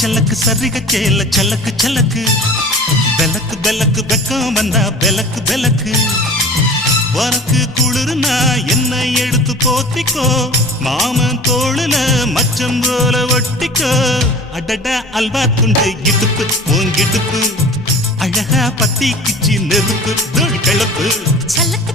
சலக்கு சரிக சேல சலக்கு சலக்கு பெலக்கு பெலக்கு வெக்கம் வந்தா பெலக்கு பெலக்கு உனக்கு குளிர்னா என்னை எடுத்து போத்திக்கோ மாமன் தோளுல மச்சம் போல ஒட்டிக்கோ அடடா அல்வா துண்டு இடுப்பு உன் இடுப்பு அழகா பத்தி கிச்சி நெருப்பு தோல் கிளப்பு சலக்கு